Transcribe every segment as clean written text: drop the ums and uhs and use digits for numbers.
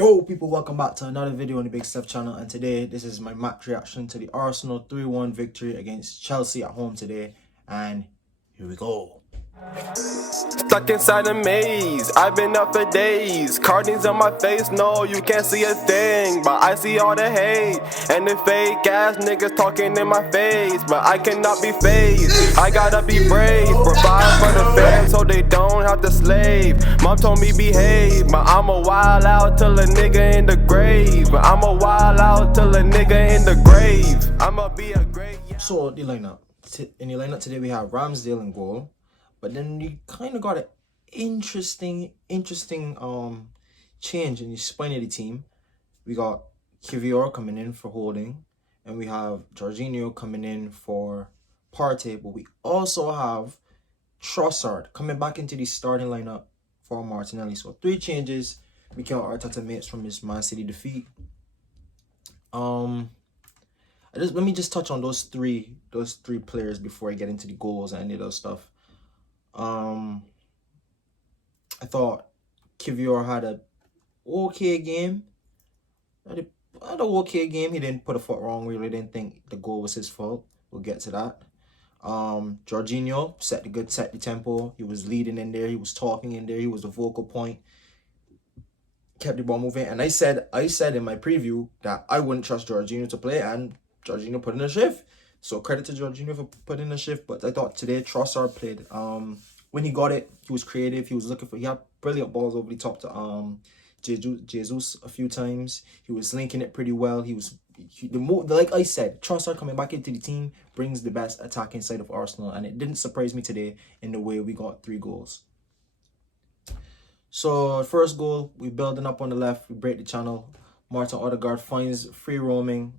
Yo people, welcome back to another video on the Big Steph channel, and today this is my match reaction to the Arsenal 3-1 victory against Chelsea at home today, and here we go. Stuck inside a maze, I've been up for days. Cartings on my face, no, you can't see a thing. But I see all the hate, and the fake ass niggas talking in my face. But I cannot be phased, I gotta be brave. Provide for the fans so they don't have to slave. Mom told me behave, but I'ma wild out till a nigga in the grave. I'ma wild out till a nigga in the grave. I'ma be a great. So the lineup, in the lineup today we have Ramsdale in goal. But then we kind of got an interesting change in the spine of the team. We got Kivior coming in for holding, and we have Jorginho coming in for Partey. But we also have Trossard coming back into the starting lineup for Martinelli. So 3 changes Mikel Arteta makes from his Man City defeat. Let me just touch on those three players before I get into the goals and any of those stuff. I thought Kivior had an okay game. Had an okay game. He didn't put a foot wrong. We really didn't think the goal was his fault. We'll get to that. Jorginho set the tempo. He was leading in there. He was talking in there. He was the vocal point. Kept the ball moving. And I said in my preview that I wouldn't trust Jorginho to play, and Jorginho put in a shift. So credit to Jorginho for putting in a shift. But I thought today Trossard played. When he got it, he was creative. He was he had brilliant balls over the top to Jesus a few times. He was linking it pretty well. Like I said, Trossard coming back into the team brings the best attacking side of Arsenal, and it didn't surprise me today in the way we got 3 goals. So first goal, we building up on the left. We break the channel. Martin Ødegaard finds a free roaming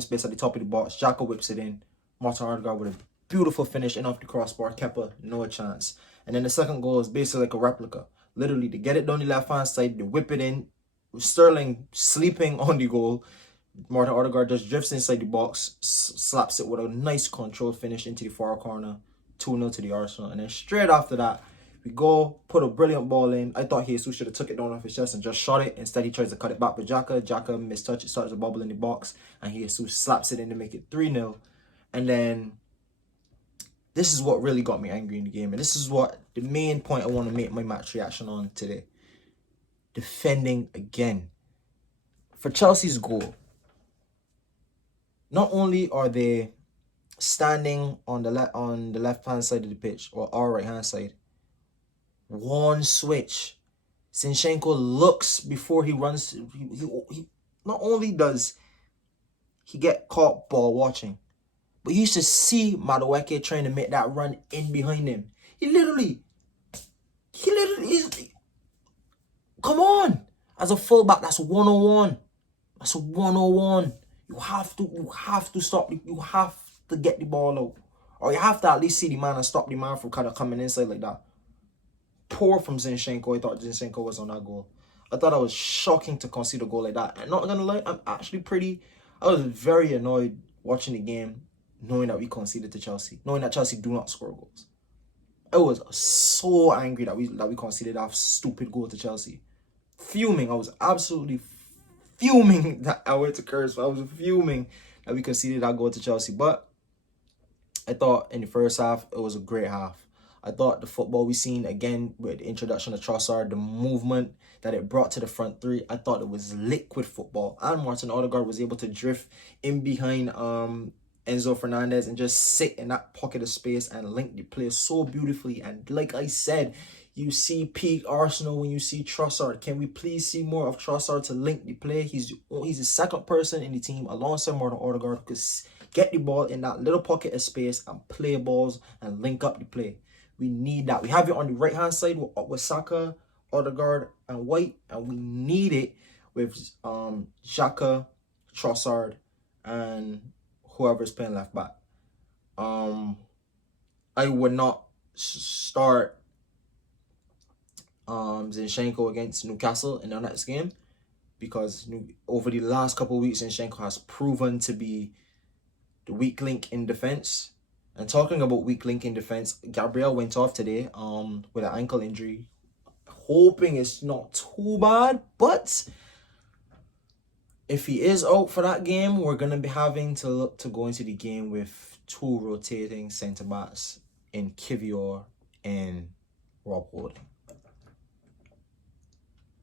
space at the top of the box. Xhaka whips it in. Martin Ødegaard with a beautiful finish in off the crossbar. Kepa, no chance. And then the second goal is basically like a replica. Literally, they get it down the left-hand side, they whip it in. Sterling sleeping on the goal. Martin Ødegaard just drifts inside the box, slaps it with a nice controlled finish into the far corner. 2-0 to the Arsenal. And then straight after that, we go, put a brilliant ball in. I thought Jesus should have took it down off his chest and just shot it. Instead, he tries to cut it back with Xhaka. Xhaka mistouch it, starts to bubble in the box, and Jesus slaps it in to make it 3-0. And then this is what really got me angry in the game. And this is what the main point I want to make my match reaction on today. Defending again. For Chelsea's goal, not only are they standing on the left-hand side of the pitch, or our right-hand side, one switch. Zinchenko looks before he runs. He not only does he get caught ball watching, but you used to see Madueke trying to make that run in behind him. He literally is. Come on, as a fullback, that's 101. That's 101. You have to stop. You have to get the ball out, or you have to at least see the man and stop the man from kind of coming inside like that. Poor from Zinchenko. I thought Zinchenko was on that goal. I thought it was shocking to concede a goal like that. And not gonna lie, I was very annoyed watching the game, knowing that we conceded to Chelsea, knowing that Chelsea do not score goals. I was so angry that we conceded that stupid goal to Chelsea. Fuming. I was absolutely fuming that I went to curse. I was fuming that we conceded that goal to Chelsea. But I thought in the first half, it was a great half. I thought the football we seen again with the introduction of Trossard, the movement that it brought to the front 3, I thought it was liquid football. And Martin Ødegaard was able to drift in behind Enzo Fernandez and just sit in that pocket of space and link the play so beautifully. And like I said, you see peak Arsenal when you see Trossard. Can we please see more of Trossard to link the play? He's the second person in the team alongside Martin Ødegaard who could get the ball in that little pocket of space and play balls and link up the play. We need that. We have it on the right-hand side with Saka, Ødegaard, and White. And we need it with Xhaka, Trossard, and whoever's playing left back. I would not start Zinchenko against Newcastle in the next game, because over the last couple of weeks, Zinchenko has proven to be the weak link in defense. And talking about weak link in defense, Gabriel went off today with an ankle injury. hoping it's not too bad, but if he is out for that game, we're gonna be having to look to go into the game with 2 rotating centre backs in Kivior and Rob Holding.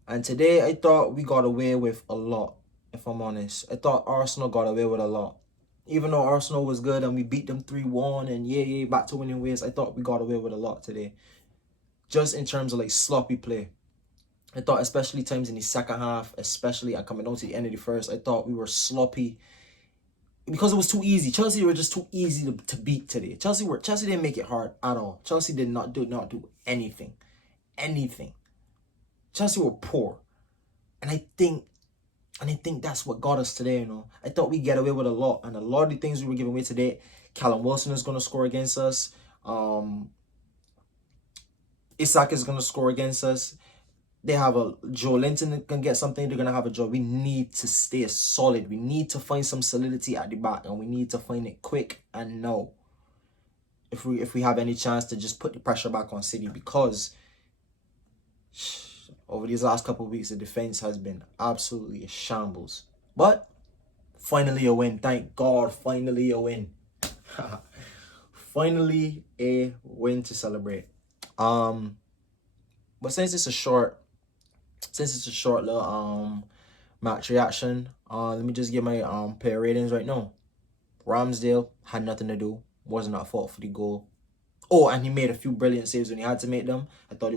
And today I thought we got away with a lot, if I'm honest. I thought Arsenal got away with a lot. Even though Arsenal was good and we beat them 3-1 and yeah, back to winning ways, I thought we got away with a lot today. Just in terms of like sloppy play. I thought especially times in the second half, especially coming down to the end of the first, I thought we were sloppy because it was too easy. Chelsea were just too easy to beat today. Chelsea didn't make it hard at all. Chelsea did not do anything. Chelsea were poor. And I think that's what got us today, you know. I thought we'd get away with a lot. And a lot of the things we were giving away today, Callum Wilson is going to score against us. Isak is going to score against us. They have a Joe Linton can get something. They're going to have a job. We need to stay solid. We need to find some solidity at the back. And we need to find it quick and now. If we have any chance to just put the pressure back on City. Because over these last couple of weeks, the defense has been absolutely a shambles. But finally a win. Thank God, finally a win. Finally a win to celebrate. But since it's a short little match reaction, let me just give my player ratings right now. Ramsdale had nothing to do, wasn't at fault for the goal. Oh, and he made a few brilliant saves when he had to make them. I thought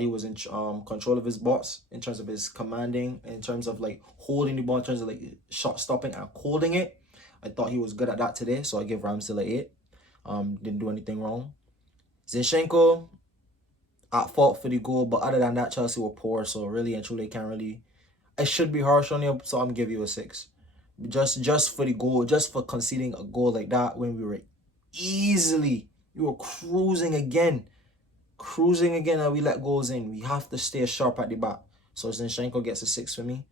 he was in control of his box in terms of his commanding, in terms of like holding the ball, in terms of like shot stopping and holding it. I thought he was good at that today, so I give Ramsdale an 8. Didn't do anything wrong. Zinchenko at fault for the goal, but other than that, Chelsea were poor, so really and truly I should be harsh on you, so I'm gonna give you a 6. Just for the goal, just for conceding a goal like that when we were cruising again, and we let goals in. We have to stay sharp at the back. So Zinchenko gets a 6 for me.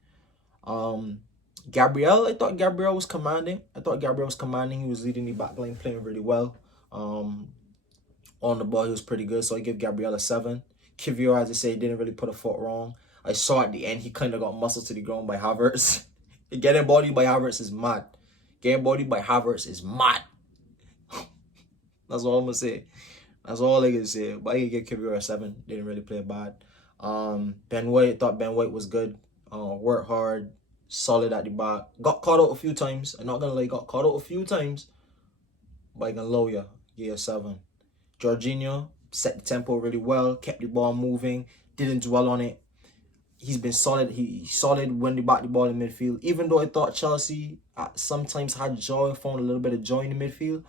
Gabriel, I thought Gabriel was commanding. He was leading the back line, playing really well. On the ball, he was pretty good, so I give Gabriel a 7. Kivior, as I say, didn't really put a foot wrong. I saw at the end, he kind of got muscled to the ground by Havertz. Getting bodied by Havertz is mad. That's all I'm going to say. That's all I can say. But I can give Kivior a 7. Didn't really play bad. Ben White, thought Ben White was good. Worked hard. Solid at the back. Got caught out a few times. I'm not going to lie, got caught out a few times. But I can low you. Yeah, 7. Jorginho set the tempo really well, kept the ball moving, didn't dwell on it. He's been solid. He's solid when they back the ball in midfield. Even though I thought Chelsea sometimes had found a little bit of joy in the midfield,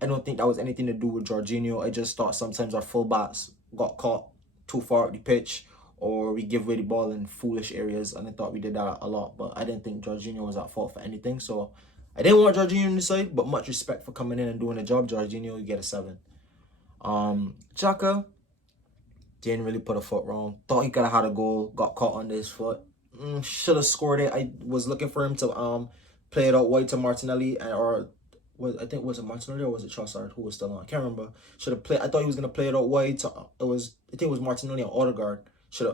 I don't think that was anything to do with Jorginho. I just thought sometimes our fullbacks got caught too far up the pitch, or we give away the ball in foolish areas, and I thought we did that a lot. But I didn't think Jorginho was at fault for anything, so I didn't want Jorginho on the side, but much respect for coming in and doing the job. Jorginho, you get a 7. Xhaka didn't really put a foot wrong. Thought he could have had a goal. Got caught under his foot. Should have scored it. I was looking for him to play it out wide to Martinelli, was it Martinelli or was it Trossard who was still on? I can't remember. I thought he was gonna play it out wide to I think it was Martinelli and Ødegaard.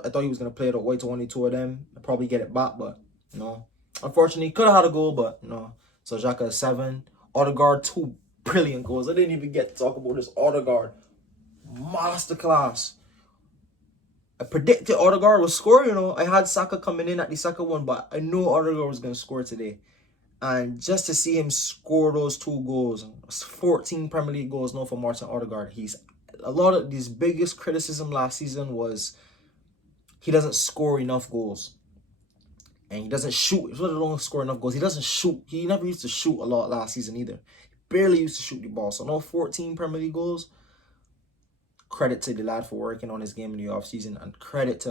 I thought he was gonna play it out wide to one of the two of them. I'd probably get it back, but no. Unfortunately, could have had a goal, but no. So Xhaka 7. Ødegaard 2 brilliant goals. I didn't even get to talk about this Ødegaard masterclass. I predicted Ødegaard would score, you know. I had Saka coming in at the second one, but I knew Ødegaard was going to score today. And just to see him score those 2 goals, 14 Premier League goals now for Martin Ødegaard. A lot of his biggest criticism last season was he doesn't score enough goals. And he doesn't shoot. He don't score enough goals. He doesn't shoot. He never used to shoot a lot last season either. Barely used to shoot the ball. So no 14 Premier League goals. Credit to the lad for working on his game in the offseason, and credit to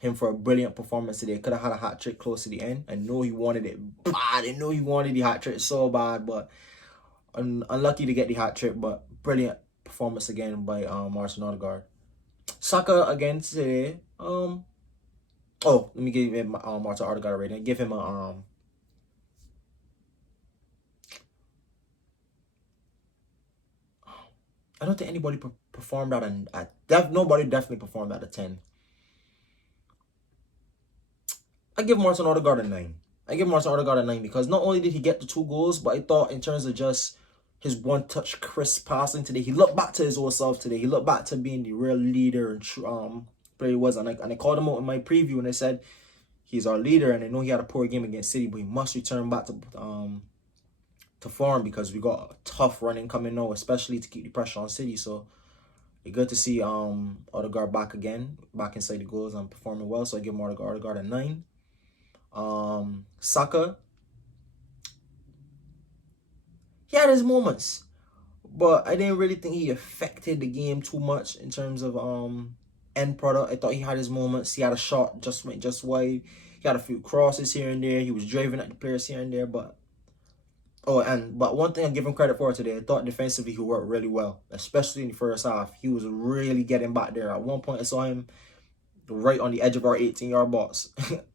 him for a brilliant performance today. Could have had a hat trick close to the end. I know he wanted it bad. I know he wanted the hat trick so bad, but unlucky to get the hat trick. But brilliant performance again by Martin Ødegaard. Saka again today. Let me give him Martin Ødegaard rating. Give him a I don't think anybody performed at nobody definitely performed at a 10. I give Martin Ødegaard a 9. I give Martin Ødegaard a 9 because not only did he get the 2 goals, but I thought in terms of just his one-touch crisp passing today, he looked back to his old self today. He looked back to being the real leader and player he was. And I called him out in my preview and I said he's our leader. And I know he had a poor game against City, but he must return back to form because we got a tough running coming now, especially to keep the pressure on City. So it's good to see Ødegaard back again, back inside the goals and performing well. So I give Ødegaard a 9. Saka, he had his moments, but I didn't really think he affected the game too much in terms of end product. I thought he had his moments. He had a shot, just went just wide. He had a few crosses here and there. He was driving at the players here and there, but one thing I give him credit for today, I thought defensively he worked really well, especially in the first half. He was really getting back there. At one point I saw him right on the edge of our 18-yard box.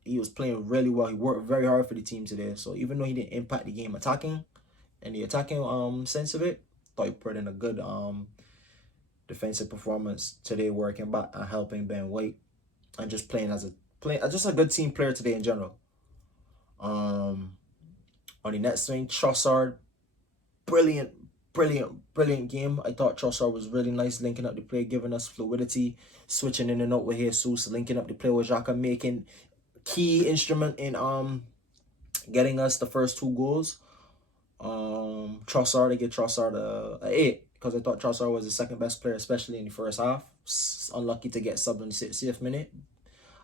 He was playing really well. He worked very hard for the team today. So even though he didn't impact the game attacking and the attacking sense of it, I thought he put in a good defensive performance today, working back and helping Ben White and just playing as a good team player today in general. On the net swing, Trossard, brilliant game. I thought Trossard was really nice, linking up the play, giving us fluidity, switching in and out with Jesus, linking up the play with Xhaka, making key instrument in getting us the first 2 goals. Trossard, I give Trossard a 8 because I thought Trossard was the second best player, especially in the first half. Unlucky to get subbed in the 60th minute.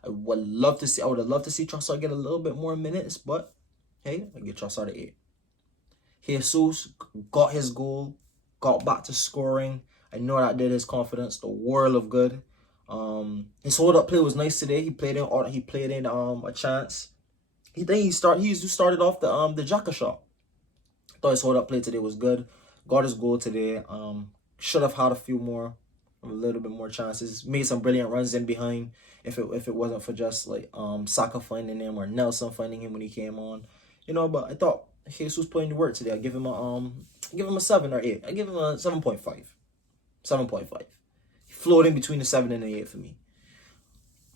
I would have loved to see Trossard get a little bit more minutes, but hey, I give Trossard an 8. Jesus got his goal, got back to scoring. I know that did his confidence the world of good. His hold-up play was nice today. He played in a chance. He started off the Xhaka shot. I thought his hold-up play today was good. Got his goal today. Should have had a little bit more chances. Made some brilliant runs in behind. If it wasn't for just like Saka finding him or Nelson finding him when he came on. But I thought Jesus putting the work today. I give him a 7 or 8. I give him a 7.5. 7.5. He flowed in between the 7 and the 8 for me.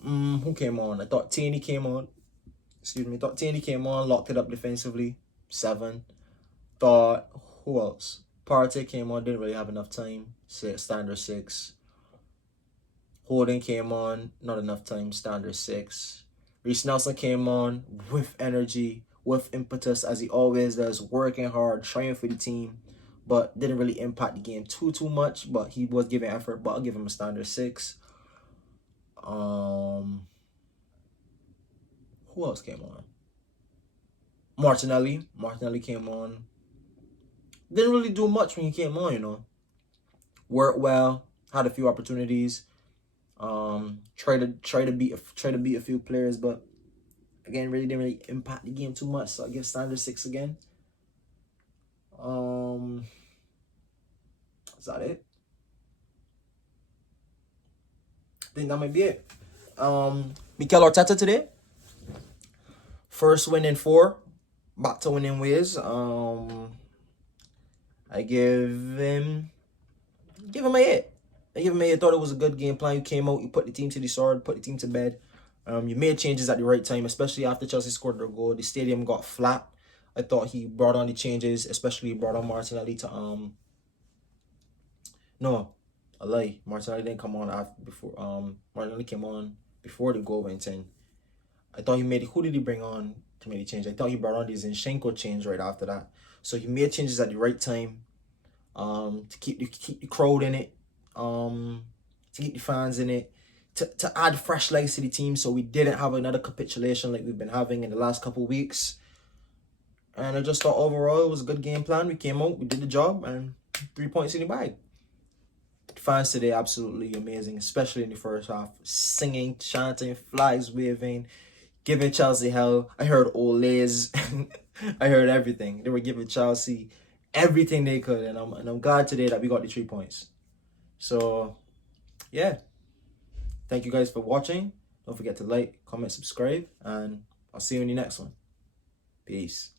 Who came on? I thought Tierney came on. Locked it up defensively. 7. Thought, who else? Partey came on, didn't really have enough time. Standard 6. Holding came on, not enough time. Standard 6. Reece Nelson came on with energy, with impetus, as he always does, working hard, trying for the team, but didn't really impact the game too much. But he was giving effort. But I'll give him a standard 6. Who else came on? Martinelli came on. Didn't really do much when he came on. Worked well, had a few opportunities. Try to beat a few players, but again, didn't really impact the game too much. So I give standard 6 again. Is that it? I think that might be it. Mikel Arteta today. First win in 4. Back to winning ways. I give him a 8. I thought it was a good game plan. You came out, you put the team to the sword, put the team to bed. You made changes at the right time, especially after Chelsea scored their goal. The stadium got flat. I thought he brought on the changes, especially brought on Martinelli to no, a lie. Martinelli didn't come on before Martinelli came on before the goal went in. I thought who did he bring on to make the change? I thought he brought on the Zinchenko change right after that. So he made changes at the right time to keep the crowd in it, to keep the fans in it, to add fresh legs to the team so we didn't have another capitulation like we've been having in the last couple of weeks. And I just thought overall it was a good game plan. We came out, we did the job, and 3 points in the bag. The fans today absolutely amazing, especially in the first half. Singing, chanting, flags waving, giving Chelsea hell. I heard Olays. I heard everything. They were giving Chelsea everything they could, and I'm glad today that we got the 3 points. So, yeah. Thank you guys for watching. Don't forget to like, comment, subscribe, and I'll see you in the next one. Peace.